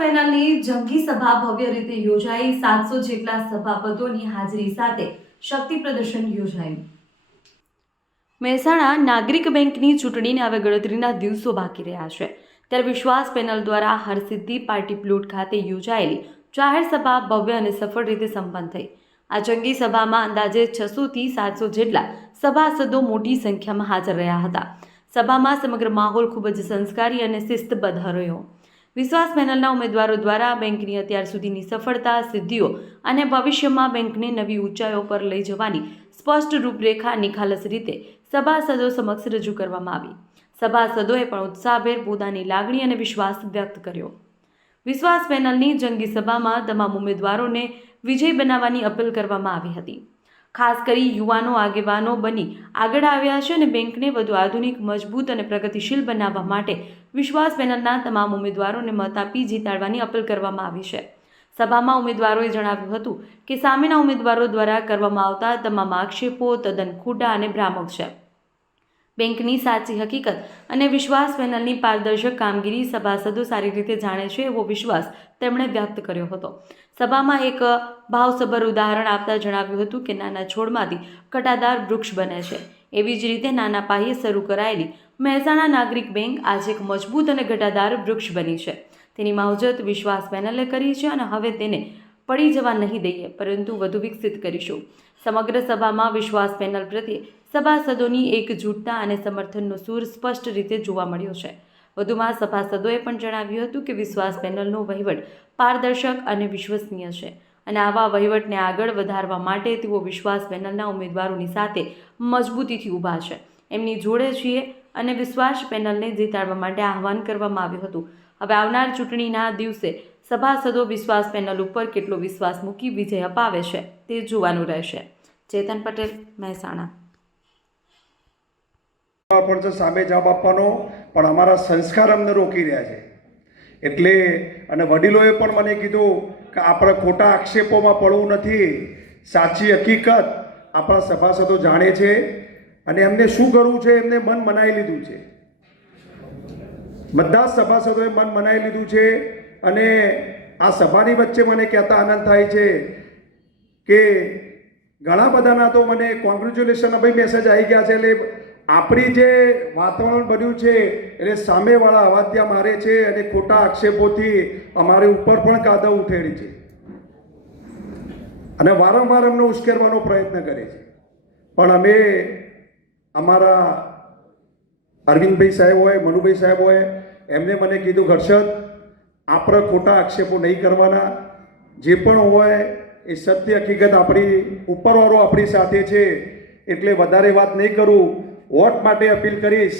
પેનલની જંગી સભા ભવ્ય રીતે યોજાઈ. સાતસો જેટલા સભાપતિઓની હાજરી સાથે શક્તિ પ્રદર્શન યોજાયું. મહેસાણા નાગરિક બેંકની ચૂંટણીને હવે ગણતરીના દિવસો બાકી રહ્યા છે. ત્યારે વિશ્વાસ પેનલ દ્વારા હરસિદ્ધિ પાર્ટી પ્લોટ ખાતે યોજાયેલી જાહેર સભા ભવ્ય અને સફળ રીતે સંપન્ન થઈ. આ જંગી સભામાં અંદાજે છસોથી સાતસો જેટલા સભાસદો મોટી સંખ્યામાં હાજર રહ્યા હતા. સભામાં સમગ્ર માહોલ ખૂબ જ સંસ્કારી અને શિસ્તબદ્ધ રહ્યો. વિશ્વાસ પેનલના ઉમેદવારો દ્વારા બેંકની અત્યાર સુધીની સફળતા, સિદ્ધિઓ અને ભવિષ્યમાં બેંકને નવી ઊંચાઈઓ પર લઈ જવાની સ્પષ્ટ રૂપરેખા નિખાલસ રીતે સભાસદો સમક્ષ રજૂ કરવામાં આવી. સભાસદોએ પણ ઉત્સાહભેર પોતાની લાગણી અને વિશ્વાસ વ્યક્ત કર્યો. વિશ્વાસ પેનલની જંગી સભામાં તમામ ઉમેદવારોને વિજય બનાવવાની અપીલ કરવામાં આવી હતી. ખાસ કરી યુવાનો આગેવાનો બની. આગળ આવ્યા છે અને બેંકને વધુ આધુનિક, મજબૂત અને પ્રગતિશીલ બનાવવા માટે વિશ્વાસ પેનલના તમામ ઉમેદવારોને મત આપી જીતાડવાની અપીલ કરવામાં આવી છે. સભામાં ઉમેદવારોએ જણાવ્યું હતું કે સામેના ઉમેદવારો દ્વારા કરવામાં આવતા તમામ આક્ષેપો તદ્દન ખોટા અને ભ્રામક છે. બેંકની સાચી હકીકત અને વિશ્વાસ પેનલની પારદર્શક કામગીરી સભાસદો સારી રીતે જાણે છે એવો વિશ્વાસ તેમણે વ્યક્ત કર્યો હતો. સભામાં એક ભાવસભર ઉદાહરણ આપતા જણાવ્યું હતું કે નાના છોડમાંથી કટાદાર વૃક્ષ બને છે. એવી જ રીતે નાના પાયે શરૂ કરાયેલી મહેસાણા નાગરિક બેંક આજે એક મજબૂત અને ઘટાદાર વૃક્ષ બની છે. તેની માવજત વિશ્વાસ પેનલે કરી છે અને હવે તેને પડી જવા નહીં દઈએ, પરંતુ વધુ વિકસિત કરીશું. સમગ્ર સભામાં વિશ્વાસ પેનલ પ્રત્યે સભાસદોની એકજૂટતા અને સમર્થનનો સૂર સ્પષ્ટ રીતે જોવા મળ્યો છે. વધુમાં સભાસદોએ પણ જણાવ્યું હતું કે વિશ્વાસ પેનલનો વહીવટ પારદર્શક અને વિશ્વસનીય છે અને આવા વહીવટને આગળ વધારવા માટે તેઓ વિશ્વાસ પેનલના ઉમેદવારોની સાથે મજબૂતીથી ઊભા છે. એમની જોડે છીએ અને વિશ્વાસ પેનલને જીતાડવા માટે આહવાન કરવામાં આવ્યું હતું. હવે આવનાર ચૂંટણીના દિવસે સભાસદો વિશ્વાસ પેનલ ઉપર કેટલો વિશ્વાસ મૂકી વિજય અપાવે છે તે જોવાનું રહેશે. ચેતન પટેલ, મહેસાણા. પણ તો સામે જવાબ આપવાનો, પણ અમારા સંસ્કાર અમને રોકી રહ્યા છે. એટલે, અને વડીલોએ પણ મને કીધું કે આપણે ખોટા આક્ષેપોમાં પડવું નથી. સાચી હકીકત આપણા સભાસદો જાણે છે અને એમને શું કરવું છે એમને મન મનાવી લીધું છે. બધા સભાસદોએ મન મનાવી લીધું છે અને આ સભાની વચ્ચે મને કહેતા આનંદ થાય છે કે ઘણા બધાના તો મને કોંગ્રેચ્યુલેશનના ભાઈ મેસેજ આવી ગયા છે. એટલે આપણી જે વાતાવરણ બન્યું છે, એટલે સામેવાળા અવાજ ત્યાં મારે છે અને ખોટા આક્ષેપોથી અમારી ઉપર પણ કાદવ ઉઠેડી છે. અને વારંવાર અમને ઉશ્કેરવાનો પ્રયત્ન કરે છે. પણ અમે અમારા અરવિંદભાઈ સાહેબ હોય, મનુભાઈ સાહેબ હોય, એમને મને કીધું ઘર્ષદ આપણે ખોટા આક્ષેપો નહીં કરવાના. જે પણ હોય એ સત્ય હકીકત આપણી ઉપરવાળો આપણી સાથે છે એટલે વધારે વાત નહીં કરું. વોટ માટે અપીલ કરીશ?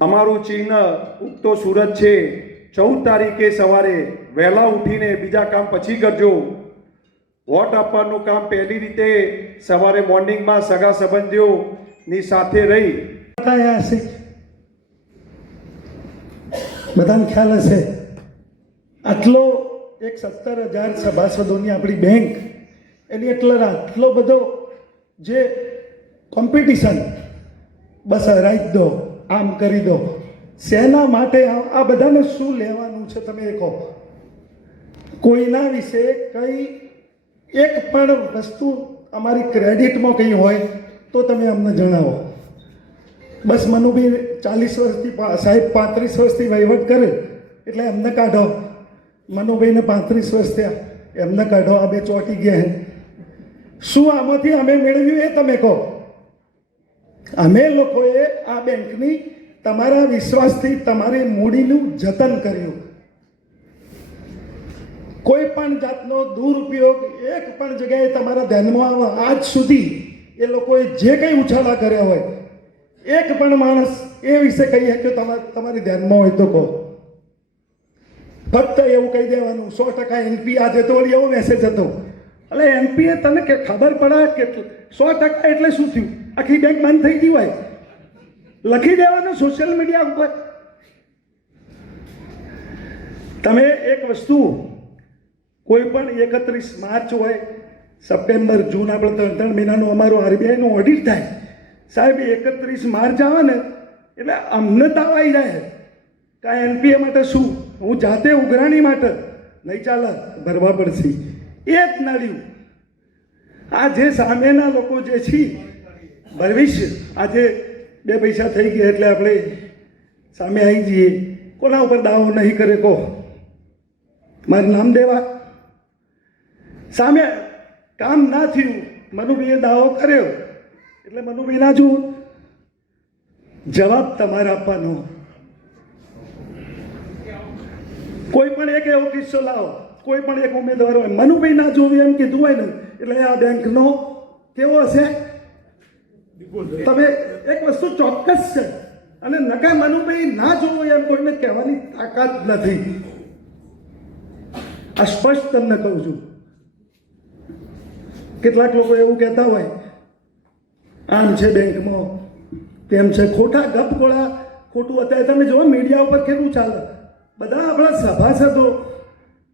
અમારું ચિહ્ન ઉગતો સુરત છે. ચૌદ તારીખે સવારે વહેલા ઉઠીને બીજા કામ પછી કરજો. વોટ આપવાનું કામ પહેલી રીતે સવારે મોર્નિંગમાં સગા સંબંધીઓની સાથે રહી. બધાને ખ્યાલ હશે. આટલો એક સત્તર હજાર સભાસદોની આપણી બેંક, એની એટલે આટલો બધો જે કોમ્પિટિશન બસ હરાઈ દો, આમ કરી દો. શેના માટે આ બધાને શું લેવાનું છે તમે એ કહો. કોઈના વિશે કંઈ એક પણ વસ્તુ અમારી ક્રેડિટમાં કંઈ હોય તો તમે અમને જણાવો. બસ મનુભાઈ ચાલીસ વર્ષથી સાહેબ પાંત્રીસ વર્ષથી વહીવટ કરે, એટલે એમને કાઢો. મનુભાઈને પાંત્રીસ વર્ષ થયા, એમને કાઢો, આ બે ચોંટી ગયા શું આમાંથી અમે મેળવ્યું એ તમે કહો. અમે લોકોએ આ બેંકની તમારા વિશ્વાસથી તમારી મૂડીનું જતન કર્યું. કોઈ પણ જાતનો દુરુપયોગ, એક પણ જગ્યાએ તમારા ધ્યાનમાં આવે આજ સુધી એ લોકોએ જે કંઈ ઉછાળા કર્યા હોય એક પણ માણસ એ વિશે કહી શક્યો તમારે ધ્યાનમાં હોય તો કહો. ફક્ત એવું કહી દેવાનું, સો ટકા એનપી આજે તો વળી એવો મેસેજ હતો. એટલે એનપીએ તને કે ખબર પડે કે સો ટકા એટલે શું થયું? આખી બેંક બંધ થઈ ગઈ હોય. લખી દેવાનું સોશિયલ મીડિયા ઉપર. તમે એક વસ્તુ, કોઈ પણ એકત્રીસ માર્ચ હોય, સપ્ટેમ્બર, જૂન, આપણે ત્રણ ત્રણ મહિનાનું અમારું આરબીઆઈનું ઓડિટ થાય. સાહેબ એકત્રીસ માર્ચ આવે ને, એટલે અમને તાવ આવી જાય. કાંઈ એનપીએ માટે શું? હું જાતે ઉઘરાણી માટે. નહીં ચાલે, ભરવા પડશે. એ જ નડ્યું. આ જે સામેના લોકો જે છે ભવિષ્ય આજે બે પૈસા થઈ ગયા એટલે આપણે સામે આવી જઈએ. કોના ઉપર દાવો નહીં કરે, કહો. મારું નામ દેવા સામે કામ ના થયું. મનુભાઈએ દાવો કર્યો. એટલે મનુભાઈ ના જુઓ જવાબ તમારે આપવાનો. કોઈ પણ એક એવો કિસ્સો લાવો, કોઈ પણ એક ઉમેદવાર હોય. મનુભાઈ ના જોવી એમ કીધું હોય ને, એટલે આ બેંકનો કેવો હશે? તમે એક વસ્તુ ચોક્કસ છે, અને નકા મનુભાઈ ના જોવો એમ કોઈને કહેવાની તાકાત નથી. આ સ્પષ્ટ તમને કહું છું. કેટલાક લોકો એવું કહેતા હોય આમ છે બેંકમાં. તેમ છે ખોટા ગપગોળા. ખોટું અત્યારે તમે જુઓ મીડિયા ઉપર કેટલું ચાલે? બધા આપણા સભાસદો.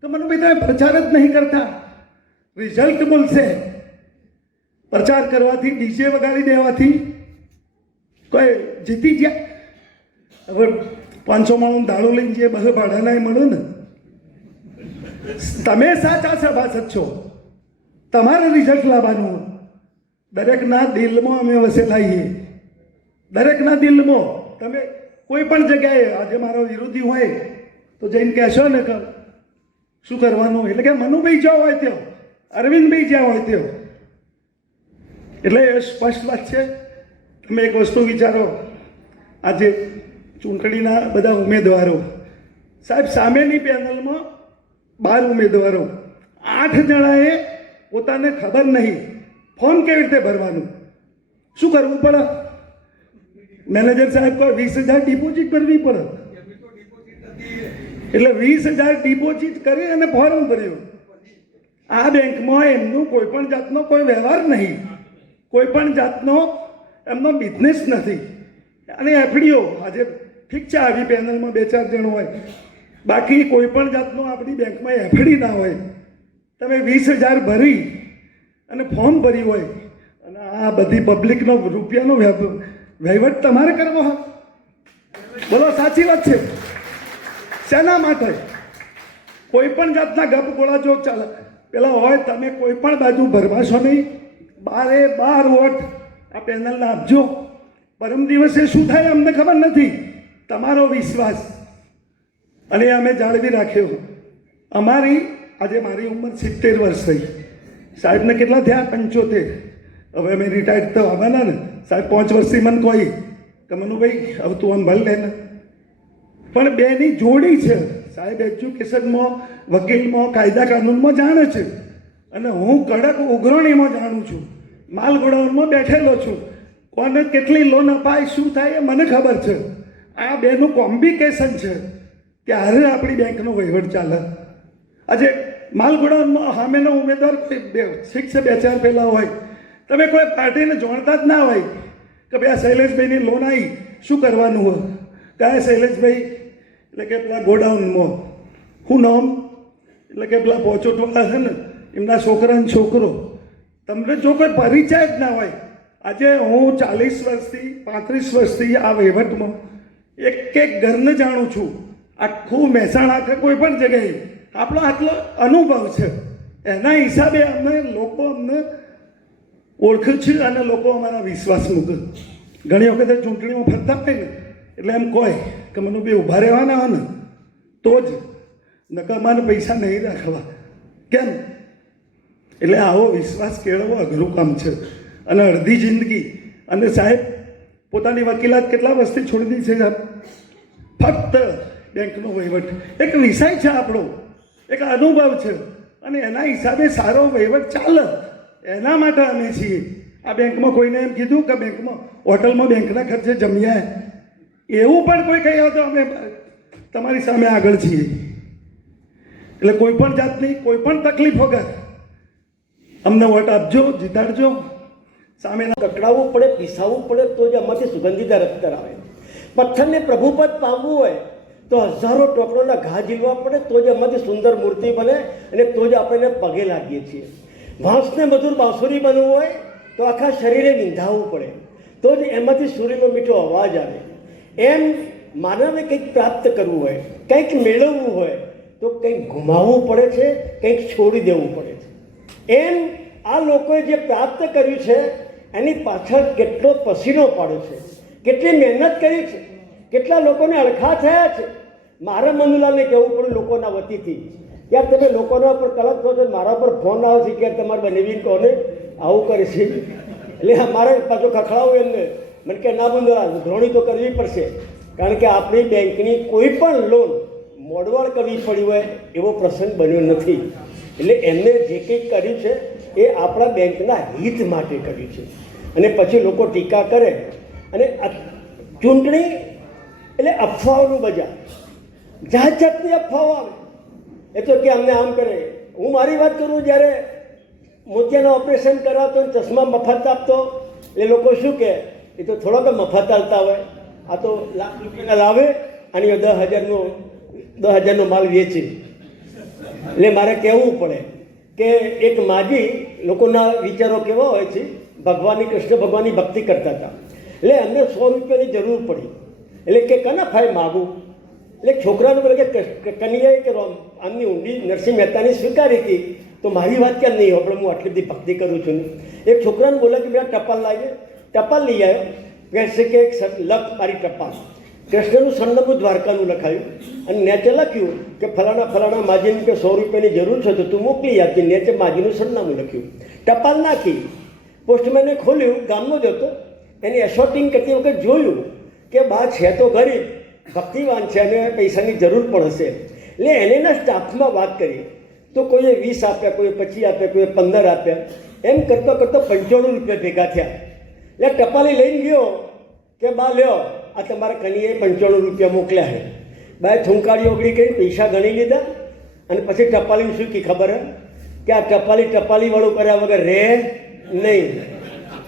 તો મને ભાઈ પ્રચાર જ નહીં કરતા. રિઝલ્ટ બોલશે પ્રચાર કરવાથી, ડીજે વગાડી દેવાથી. કોઈ જીતી ગયા? હવે પાંચસો માણું દાડો લઈને જે બહુ ભાડાના મળે ને. તમે સાચા સભાસદ છો. તમારે રિઝલ્ટ લાવવાનું. દરેકના દિલમાં અમે વસેલા છીએ દરેકના દિલમાં તમે કોઈ પણ જગ્યાએ આજે મારો વિરોધી હોય તો જઈને કહેશો ને કે શું કરવાનું? એટલે કે મનુભાઈ જ્યાં હોય ત્યાં, અરવિંદભાઈ જ્યાં હોય ત્યાં. એટલે એ સ્પષ્ટ વાત છે. તમે એક વસ્તુ વિચારો, આજે ચૂંટણીના બધા ઉમેદવારો, સાહેબ સામેની પેનલમાં બાર ઉમેદવારો, આઠ જણાએ પોતાને ખબર નહીં. ફોર્મ કેવી રીતે ભરવાનું? શું કરવું પડે? મેનેજર સાહેબ કોઈ વીસ હજાર ડિપોઝિટ કરવી પડે. એટલે વીસ હજાર ડિપોઝિટ કરી અને ફોર્મ ભર્યું. આ બેંકમાં એમનું કોઈ પણ જાતનો કોઈ વ્યવહાર નહીં. કોઈ પણ જાતનો એમનો બિઝનેસ નથી. અને એફડીઓ, આજે ઠીક છે, આવી પેનલમાં બે ચાર જણ હોય. બાકી કોઈ પણ જાતનો આપણી બેંકમાં એફડી ના હોય. તમે વીસ હજાર ભરી અને ફોર્મ ભર્યું હોય. અને આ બધી પબ્લિકનો રૂપિયાનો વહીવટ તમારે કરવો હોય. બોલો, સાચી વાત છે. શેના માટે? કોઈ પણ જાતના ગપ ગોળા જો ચાલે. પેલા હોય, તમે કોઈ પણ બાજુ ભરવાશો નહીં. બારે બાર વોટ આ પેનલને આપજો. પરમ દિવસે શું થાય અમને ખબર નથી. તમારો વિશ્વાસ. અને અમે જાળવી રાખ્યો. અમારી આજે મારી ઉંમર સિત્તેર વર્ષ થઈ. સાહેબને કેટલા થયા? પંચોતેર. હવે અમે રિટાયર્ડ તો આવવાના ને. સાહેબ, પાંચ વર્ષથી મને કોઈ કે મનુભાઈ હવે તું આમ ભલ ને. પણ બેની જોડી છે. સાહેબ, એજ્યુકેશનમાં, વકીલમાં, કાયદા કાનૂનમાં જાણે છે. અને હું કડક ઉઘરણીમાં જાણું છું. માલ ગોડાઉનમાં બેઠેલો છું. કોને કેટલી લોન અપાય, શું થાય એ મને ખબર છે. આ બેનું કોમ્બિકેશન છે. ત્યારે આપણી બેંકનો વહીવટ ચાલે. આજે માલ ગોડાઉનમાં સામેનો ઉમેદવાર કોઈ બે શિક્ષ બે ચાર પહેલાં હોય, તમે કોઈ પાર્ટીને જોણતા જ ના હોય કે ભાઈ આ શૈલેષભાઈની લોન આવી શું કરવાનું હોય? કયા શૈલેષભાઈ, એટલે કે પેલા ગોડાઉનમાં હું નામ? એટલે કે પેલા પોચોટવાળા છે ને, એમના છોકરાનો છોકરો. તમને જો કોઈ પરિચય જ ના હોય, આજે હું ચાલીસ વર્ષથી, પાંત્રીસ વર્ષથી આ વહીવટમાં એક એક ઘરને જાણું છું. આખું મહેસાણા કે કોઈ પણ જગ્યાએ આપણો આટલો અનુભવ છે. એના હિસાબે અમને લોકો અમને ઓળખે છે અને લોકો અમારા વિશ્વાસ મૂકે. ઘણી વખતે ચૂંટણીમાં ફરતા હોય ને, એટલે એમ કહે કે મને બે ઊભા રહેવાના હોય ને, તો જ નકામાને પૈસા નહીં રાખવા. કેમ? એટલે આવો વિશ્વાસ કેળવવો અઘરું કામ છે. અને અડધી જિંદગી. અને સાહેબ, પોતાની વકીલાત કેટલા વર્ષથી છોડી દીધી છે ફક્ત બેંકનો વહીવટ. એક વિષય છે આપણો. એક અનુભવ છે. અને એના હિસાબે સારો વહીવટ ચાલે. એના માટે અમે છીએ. આ બેંકમાં કોઈને એમ કીધું કે બેંકમાં, હોટલમાં બેંકના ખર્ચે જમ્યા એવું પણ કોઈ કહી તો અમે તમારી સામે આગળ છીએ. એટલે કોઈ પણ જાતની કોઈ પણ તકલીફ વગર અમને વોટ આપજો, જીતાડજો. સામેના કકડાવવું પડે, પીસાવવું પડે, તો જ આમાંથી સુગંધીદાર અત્તર આવે પથ્થરને પ્રભુપદ પામવું હોય તો હજારો ટોકરોના ઘા ઝીલવા પડે, તો જ એમાંથી સુંદર મૂર્તિ બને અને તો જ આપણે પગે લાગીએ છીએ. વાંસને મધુર બાંસુરી બનવું હોય, તો આખા શરીરે વિંધાવવું પડે. તો જ એમાંથી સૂર્યનો મીઠો અવાજ આવે. એમ માનવે કંઈક પ્રાપ્ત કરવું હોય, કંઈક મેળવવું હોય, તો કંઈક ગુમાવવું પડે છે, કંઈક છોડી દેવું પડે છે. એમ આ લોકોએ જે પ્રાપ્ત કર્યું છે, એની પાછળ કેટલો પસીનો પાડ્યો છે, કેટલી મહેનત કરી છે. કેટલા લોકોને અડખા થયા છે? મારા મનુલાલને કહેવું પડ્યું લોકોના વતીથી યાર, તમે લોકોના પર કલક થો છો મારા પર ફોન આવે છે કે તમારે બનેવીને કોને? આવું કરે છે એટલે મારે પાછો ખખડાવું એમને. મને કે, ના બંધરા ધોરણી તો કરવી પડશે. કારણ કે આપણી બેંકની કોઈ પણ લોન મોડવાળ કરવી પડી હોય એવો પ્રસંગ બન્યો નથી. એટલે એમને જે કંઈક કર્યું છે એ આપણા બેંકના હિત માટે કર્યું છે. અને પછી લોકો ટીકા કરે. અને ચૂંટણી એટલે અફવાઓનું બજાર. જાત જાતની અફવાઓ આવે. એ તો કે અમને આમ કરે. હું મારી વાત કરું જ્યારે મોતિયાનું ઓપરેશન કરાવતો ચશ્મા મફત આપતો, એ લોકો શું કહે એ તો થોડોક મફત આવતા હોય. આ તો લાખ રૂપિયાના લાવે અને દસ હજારનો દસ હજારનો માલ વેચે. એટલે મારે કહેવું પડે કે એક માજી લોકોના વિચારો કેવા હોય છે? ભગવાનની કૃષ્ણ ભગવાનની ભક્તિ કરતા હતા. એટલે એમને સો રૂપિયાની જરૂર પડી. એટલે કે કના ફાય માગું? એટલે છોકરાનું બોલે કે કનિયાએ કે આમની ઊંડી નરસિંહ મહેતાની સ્વીકારી હતી. તો મારી વાત કેમ નહીં? આપણે હું આટલી બધી ભક્તિ કરું છું. એક છોકરાને બોલે કે બેટા ટપાલ લાવીએ ટપાલ લઈ આવ્યો. કહેશે કે એક લખ મારી ટપાલ. કૃષ્ણનું સરનામું દ્વારકાનું લખાયું. અને નેચે લખ્યું કે ફલાણા ફલાણા માજીને કે સો રૂપિયાની જરૂર છે તો તું મોકલી આપજે. નેચે માજીનું સરનામું લખ્યું. ટપાલ નાખી. પોસ્ટમેને ખોલ્યું, ગામનો જ હતો. એની એશોટિંગ કરતી વખત જોયું કે બા છે તો ગરીબ. ભક્તિવાન છે અને પૈસાની જરૂર પણ હશે. એટલે એને એના સ્ટાફમાં વાત કરી. તો કોઈએ વીસ આપ્યા, કોઈએ પચીસ આપ્યા, કોઈએ પંદર આપ્યા. એમ કરતાં કરતાં પંચાણું રૂપિયા ભેગા થયા. એટલે ટપાલી લઈને ગયો કે બા, લ્યો, આ તમારા કનીએ પંચાણું રૂપિયા મોકલ્યા છે. બાએ થૂંકાડી ઓગળી કરી, પૈસા ગણી લીધા. અને પછી ટપાલીને શું કી ખબર હે? કે આ ટપાલી ટપાલીવાળું કર્યા વગર રહે નહીં.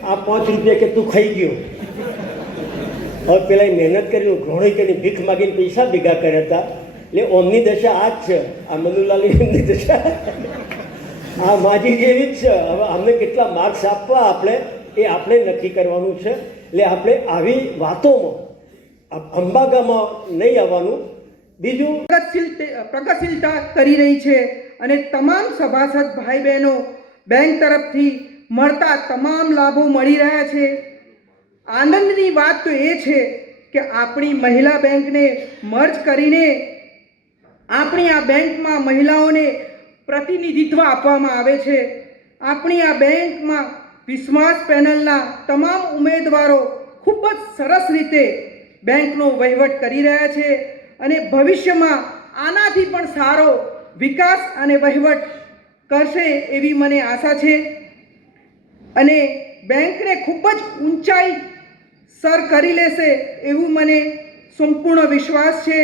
આ પાંચ રૂપિયા કે તું ખાઈ ગયો. હવે પેલા મહેનત કરીને ઘોડી કરીને ભીખ માગીને પૈસા ભેગા કર્યા હતા. એટલે ઓમની દશા આ જ છે. આ મનુલાલની એમની દશા. આ માજી જેવી જ છે. હવે અમને કેટલા માર્ક્સ આપવા આપણે, એ આપણે નક્કી કરવાનું છે. એટલે આપણે આવી વાતોમાં અંબાગામાં નહીં આવવાનું. બીજું, પ્રગતશીલ પ્રગતિશીલતા કરી રહી છે અને તમામ સભાસદ ભાઈ બહેનો બેંક તરફથી મળતા તમામ લાભો મળી રહ્યા છે. આનંદની વાત તો એ છે કે આપણી મહિલા બેંકને મર્જ કરીને આપણી આ બેંકમાં મહિલાઓને પ્રતિનિધિત્વ આપવામાં આવે છે. આપણી આ બેંકમાં વિશ્વાસ પેનલના તમામ ઉમેદવારો ખૂબ જ સરસ રીતે બેંકનો વહીવટ કરી રહ્યા છે અને ભવિષ્યમાં આનાથી પણ સારો વિકાસ અને વહીવટ કરશે એવી મને આશા છે. અને બેંકને ખૂબ જ ઊંચાઈ સર કરી લેશે એવું મને સંપૂર્ણ વિશ્વાસ છે.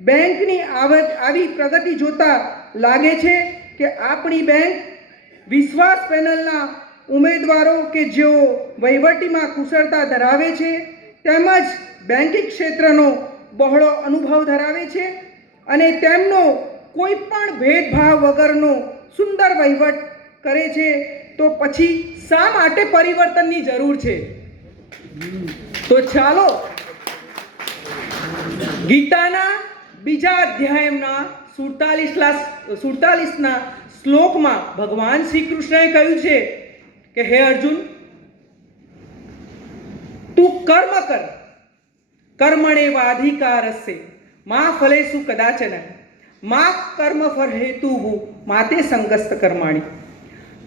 બેંકની આવત આવી પ્રગતિ જોતા લાગે છે કે આપણી બેંક વિશ્વાસ પેનલના ઉમેદવારો કે જેઓ વહીવટીમાં કુશળતા ધરાવે છે તેમજ બેન્કિંગ ક્ષેત્રનો બહોળો અનુભવ ધરાવે છે અને તેમનો કોઈ પણ ભેદભાવ વગરનો સુંદર વહીવટ કરે છે તો પછી શા માટે પરિવર્તનની જરૂર છે? તો ચાલો, ગીતાના બીજા અધ્યાયના સુડતાલીસ સુડતાલીસના શ્લોકમાં ભગવાન શ્રી કૃષ્ણએ કહ્યું છે કે, હે અર્જુન, તું કર્મ કર. કર્મણે વાધિકારસ્ય મા ફલેસુ કદાચન. મા કર્મ ફર હેતુ માતે સંગસ્ત કર્માણી.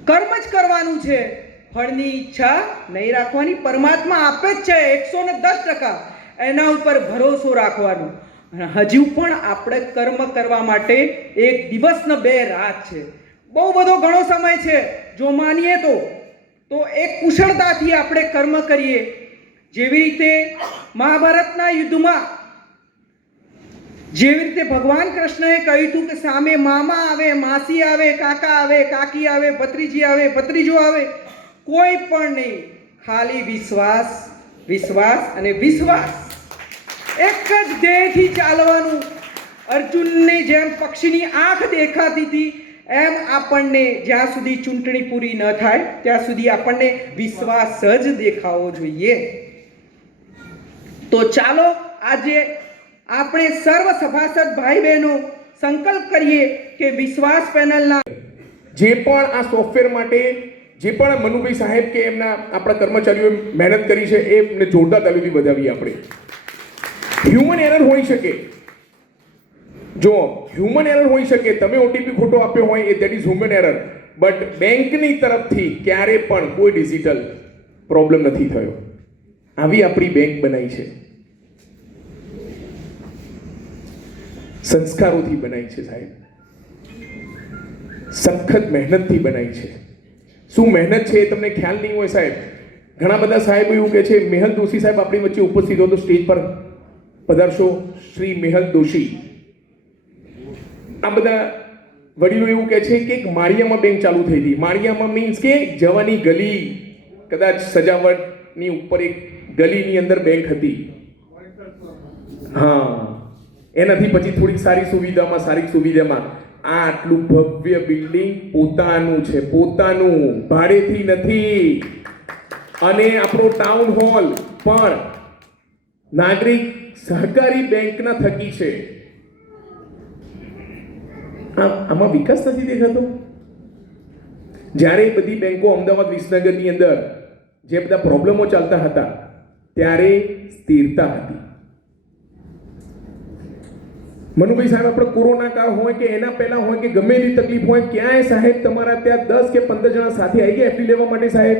કર્મ જ કરવાનું છે. ફળની ઈચ્છા નહીં રાખવાની, પરમાત્મા આપે જ છે એકસો ને દસ ટકા. એના ઉપર ભરોસો રાખવાનો. હજુ પણ આપણે કર્મ કરવા માટે એક દિવસનો બે રાત છે. બહુ બધો ઘણો સમય છે. જો માનીએ તો તો એક કુશળતાથી આપણે કર્મ કરીએ. જેવી રીતે મહાભારતના યુદ્ધમાં, જેવી રીતે ભગવાન કૃષ્ણએ કહ્યું હતું કે સામે મામા આવે, માસી આવે, કાકા આવે, કાકી આવે, ભત્રીજી આવે, ભત્રીજો આવે કોઈ પણ નહીં. ખાલી વિશ્વાસ વિશ્વાસ અને વિશ્વાસ. એક જ ધ્યેયથી ચાલવાનું. અર્જુનને જેમ પક્ષીની આંખ દેખાતી હતી, એમ આપણને જ્યાં સુધી ચૂંટણી પૂરી ન થાય, ત્યાં સુધી આપણને વિશ્વાસ જ દેખાવો જોઈએ. તો ચાલો આજે આપણે સર્વ સભાસદ ભાઈ બહેનો સંકલ્પ કરીએ કે વિશ્વાસ પેનલના જે પણ આ સોફ્ટવેર માટે જે પણ મનુભાઈ સાહેબ કે એમના આપણા કર્મચારીઓએ મહેનત કરી છે એમને જોરદાર તાલીમથી વધાવીએ આપણે. હ્યુમન એરર હોઈ શકે. જો હ્યુમન એરર હોઈ શકે, તમે ઓટીપી ખોટો આપ્યો હોય, એ that is human error but બેંકની તરફથી ક્યારે પણ કોઈ ડિજિટલ પ્રોબ્લેમ નથી થયો. આવી આપણી બેંક બનાવી છે. સંસ્કારોથી બનાવી છે સાહેબ. સખત મહેનતથી બનાવી છે. શું મહેનત છે એ તમને ખ્યાલ નહીં હોય સાહેબ? ઘણા બધા સાહેબો એવું કહે છે, મેહલ દોશી સાહેબ આપણી વચ્ચે ઉપસ્થિત હતો સ્ટેજ પર પધારશો. શ્રી મેહલ દોશી. આ બધા વડીલો એવું કહે છે કે એક માળિયામાં બેંક ચાલુ થઈ હતી માળિયામાં મીન્સ કે જવાની ગલી, કદાચ સજાવટની ઉપર એક ગલીની અંદર બેંક હતી. હા. એનાથી પછી થોડીક સારી સુવિધામાં સારી સુવિધામાં આ આટલું ભવ્ય બિલ્ડિંગ પોતાનું છે, પોતાનું. ભાડેથી નથી. અને આપણો ટાઉન હોલ પણ નાગરિક સહકારી બેંકના થકી છે. આમાં વિકાસ નથી દેખાતો? જ્યારે એ બધી બેંકો અમદાવાદ, વિસનગરની અંદર જે બધા પ્રોબ્લેમો ચાલતા હતા, ત્યારે સ્થિરતા હતી. મનુભાઈ સાહેબ, આપણે કોરોના કાળ હોય કે એના પહેલા હોય કે ગમે એવી તકલીફ હોય, ક્યાંય સાહેબ તમારા ત્યાં દસ કે પંદર જણા સાથે આવી ગયા એફડી લેવા માટે સાહેબ?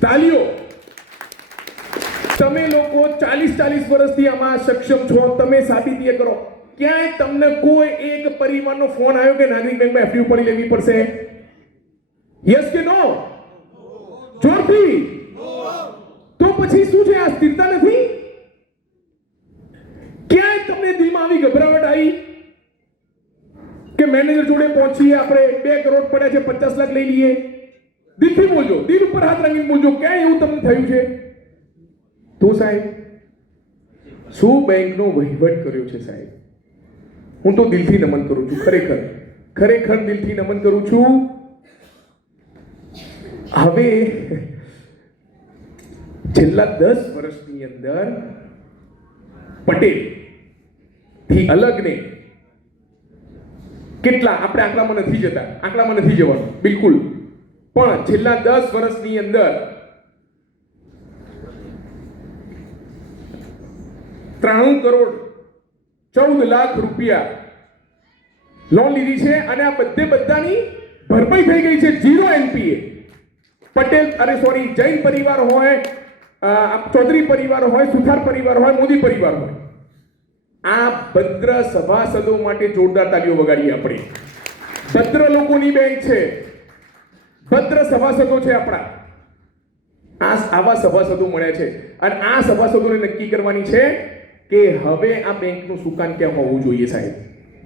તાલીઓ. તમે લોકો ચાલીસ ચાલીસ વર્ષથી આમાં સક્ષમ છો, તમે સાબિતી કરો. ક્યાંય તમને કોઈ એક પરિવારનો ફોન આવ્યો કે નાગરિક બેંકમાં એફડી ઉપાડી લેવી પડશે? યસ કે નો જોરથી? તો પછી શું છે? આ સ્થિરતા નથી ક્યાંય તમને દિલમાં આવી ગભરાવટ આવી કે મેનેજર જોડે પહોંચીએ, આપણે બે કરોડ પડ્યા છે, પચાસ લાખ લઈ લઈએ. દિલથી બોલજો, દિલ ઉપર હાથ રાખીને બોલજો ક્યાંય એવું તમને થયું છે? તો સાહેબ, શું બેંકનો વહીવટ કર્યો છે સાહેબ? હું તો દિલથી નમન કરું છું, ખરેખર. ખરેખર દિલથી નમન કરું છું. હવે, છેલ્લા દસ વર્ષની અંદર પટેલ થી અલગ નહીં. કેટલા? આપણે આંકડામાં નથી જતા. આંકડામાં નથી જવાનું. બિલકુલ. પણ છેલ્લા દસ વર્ષની અંદર ત્રાણું કરોડ ચૌદ લાખ રૂપિયા લોન લીધી છે અને આ બધે બધાની ભરપાઈ થઈ ગઈ છે જીરો એનપીએ. પટેલ, અરે સોરી જૈન પરિવાર હોય ચૌધરી પરિવાર હોય, સુથાર પરિવાર હોય, મોદી પરિવાર હોય. આ ભદ્ર સભાસદો માટે જોરદાર તાલીઓ વગાડીએ આપણે. ભદ્ર લોકોની બેંક છે. ભદ્ર સભાસદો છે આપણા. આ આવા સભાસદો મળ્યા છે. અને આ સભાસદોને નક્કી કરવાની છે કે હવે આ બેંકનું સુકાન ક્યાં હોવું જોઈએ સાહેબ?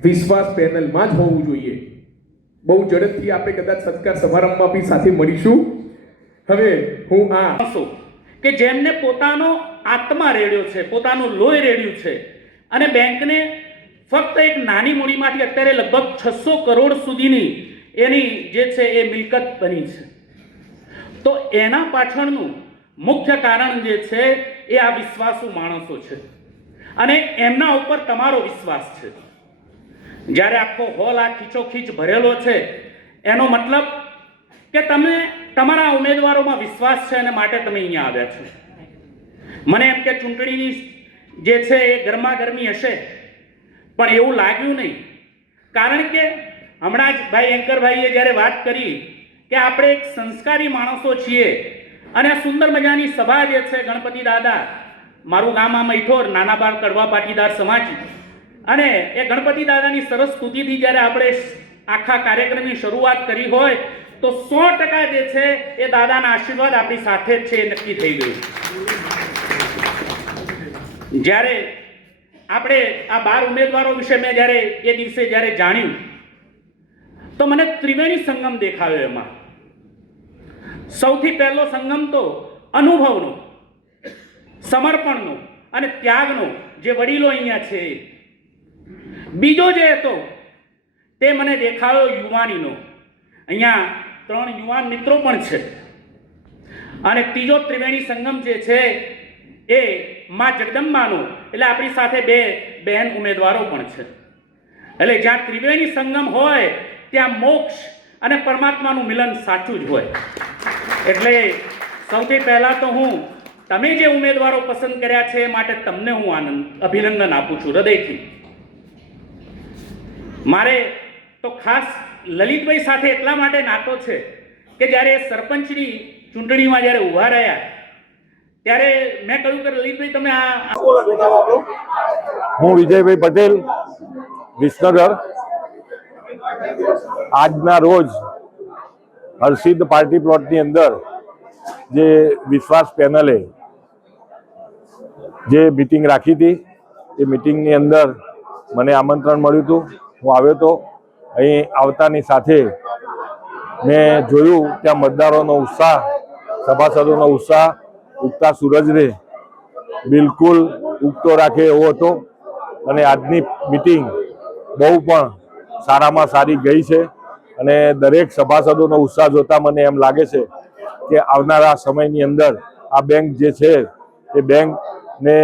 વિશ્વાસ પેનલમાં જ હોવું જોઈએ. બહુ ઝડપથી આપણે કદાચ સત્કાર સમારંભમાં બી સાથે મળીશું. હવે હું આ કે જેમને પોતાનો આત્મા રેડ્યો છે, પોતાનું લોહી રેડ્યું છે અને બેંકને ફક્ત એક નાની મૂડીમાંથી અત્યારે લગભગ છસો કરોડ સુધીની એની જે છે એ મિલકત બની છે. તો એના પાછળનું મુખ્ય કારણ જે છે એ આ વિશ્વાસુ માણસો છે. અને એમના ઉપર તમારો વિશ્વાસ છે. જ્યારે આખો હોલ આ ખીચોખીચ ભરેલો છે, એનો મતલબ કે તમે તમારા ઉમેદવારોમાં વિશ્વાસ છે અને માટે તમે અહીંયા આવ્યા છો. મને એમ કે ચૂંટણીની જે છે એ ગરમા ગરમી હશે. પણ એવું લાગ્યું નહીં. કારણ કે હમણાં જ ભાઈ એન્કરભાઈએ જ્યારે વાત કરી કે આપણે એક સંસ્કારી માણસો છીએ અને આ સુંદર મજાની સભા જે છે ગણપતિ દાદા, મારું ગામ આ મૈઠોર નાના બાળ કડવા પાટીદાર સમાજ. અને એ ગણપતિ દાદાની સરસ સ્તુતિથી જ્યારે આપણે આખા કાર્યક્રમની શરૂઆત કરી હોય, તો સો ટકા જે છે એ દાદાના આશીર્વાદ આપણી સાથે જ છે એ નક્કી થઈ ગયું. જ્યારે આપણે આ બાર ઉમેદવારો વિશે મેં જ્યારે એ દિવસે જ્યારે જાણ્યું, તો મને ત્રિવેણી સંગમ દેખાયો એમાં. સૌથી પહેલો સંગમ તો અનુભવનો, સમર્પણનો અને ત્યાગનો જે વડીલો અહીંયા છે. બીજો જે હતો, તે મને દેખાયો યુવાનીનો. અહીંયા ત્રણ યુવાન મિત્રો પણ છે. અને ત્રીજો ત્રિવેણી સંગમ જે છે એ માં જગદંબાનું. એટલે આપણી સાથે બે બહેન ઉમેદવારો પણ છે. એટલે જ્યાં ત્રિવેણી સંગમ હોય, ત્યાં મોક્ષ અને પરમાત્માનું મિલન સાચું જ હોય. એટલે સૌથી પહેલાં તો હું તમે જે ઉમેદવારો પસંદ કર્યા છે માટે તમને હું આનંદ, અભિનંદન આપું છું હૃદયથી. મારે તો ખાસ લલિતભાઈ સાથે એટલા માટે નાતો છે કે જ્યારે સરપંચની ચૂંટણીમાં જ્યારે ઊભા રહ્યા ત્યારે મેં કહ્યું કે લલિતભાઈ તમે આ હું વિજયભાઈ પટેલ વિસનગર. આજના રોજ હર્ષિદ પાર્ટી પ્લોટની અંદર જે વિશ્વાસ પેનલે જે મિટિંગ રાખી હતી એ મિટિંગની અંદર મને આમંત્રણ મળ્યું હતું. હું આવ્યો હતો અહીં આવતાની સાથે મેં જોયું ત્યાં મતદારોનો ઉત્સાહ સભાસદોનો ઉત્સાહ ઉગતા સૂરજને બિલકુલ ઉગતો રાખે એવો હતો. અને આજની મિટિંગ બહુ પણ સારામાં સારી ગઈ છે. અને દરેક સભાસદોનો ઉત્સાહ જોતા મને એમ લાગે છે કે આવનારા સમયની અંદર આ બેંક જે છે, એ બેંકને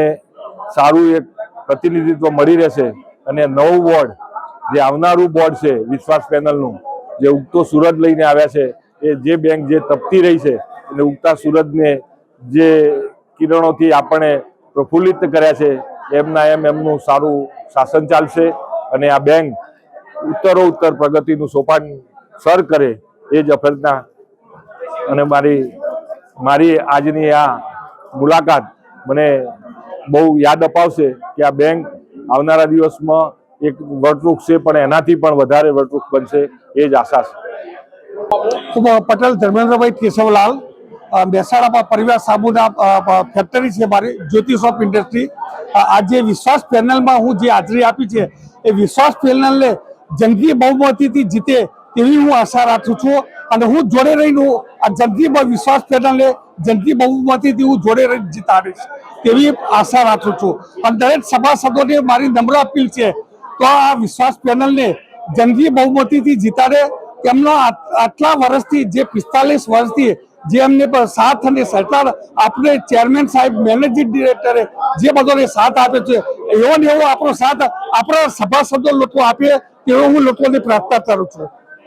સારું એક પ્રતિનિધિત્વ મળી રહેશે. અને નવું બોર્ડ, જે આવનારું બોર્ડ છે, વિશ્વાસ પેનલનું, જે ઉગતો સુરત લઈને આવ્યા છે, એ જે બેંક જે તપતી રહી છે અને ઉગતા સુરતને જે કિરણોથી આપણે પ્રફુલ્લિત કર્યા છે, એમના એમ એમનું સારું શાસન ચાલશે અને આ બેંક ઉત્તરો ઉત્તર પ્રગતિનું સોપાન સર કરે એ જ અભ્યર્થના. અને મારી મારી આજની આ મુલાકાત મને બહુ યાદ અપાવશે કે આ બેંક આવનારા દિવસમાં એક વટવૃક્ષ છે, પણ એનાથી પણ વધારે વટવૃક્ષ બનશે એ જ આશા છે. પટેલ ધર્મેન્દ્રભાઈ કેશવલાલ મહેસાણામાં પરિવાર સાબુના ફેક્ટરી છે મારી, જ્યોતિષ ઓફ ઇન્ડસ્ટ્રી આજે વિશ્વાસ પેનલમાં હું જે હાજરી આપી છે, એ વિશ્વાસ પેનલને જંગી બહુમતીથી જીતે તેવી હું આશા રાખું છું. અને હું જોડે રહીને આ જંગી વિશ્વાસ પેનલને જંગી બહુમતીથી હું જોડે રહીને જીતાડીશ તેવી આશા રાખું છું. અને દરેક સભાસદોને મારી નમ્ર અપીલ છે, તો આ વિશ્વાસ પેનલને જંગી બહુમતીથી જીતાડે. તેમનો આટ- આટલા વર્ષથી, જે પિસ્તાલીસ વર્ષથી જે પર સાથ અને સરકાર આપણે ચેરમેન સાહેબ મેનેજિંગ ડિરેક્ટરે જે બધો સાથ આપે છે, એવો ને એવો આપણો સાથ આપણા સભાસદો લોકો આપે, તેવો હું લોકોને પ્રાર્થના કરું છું.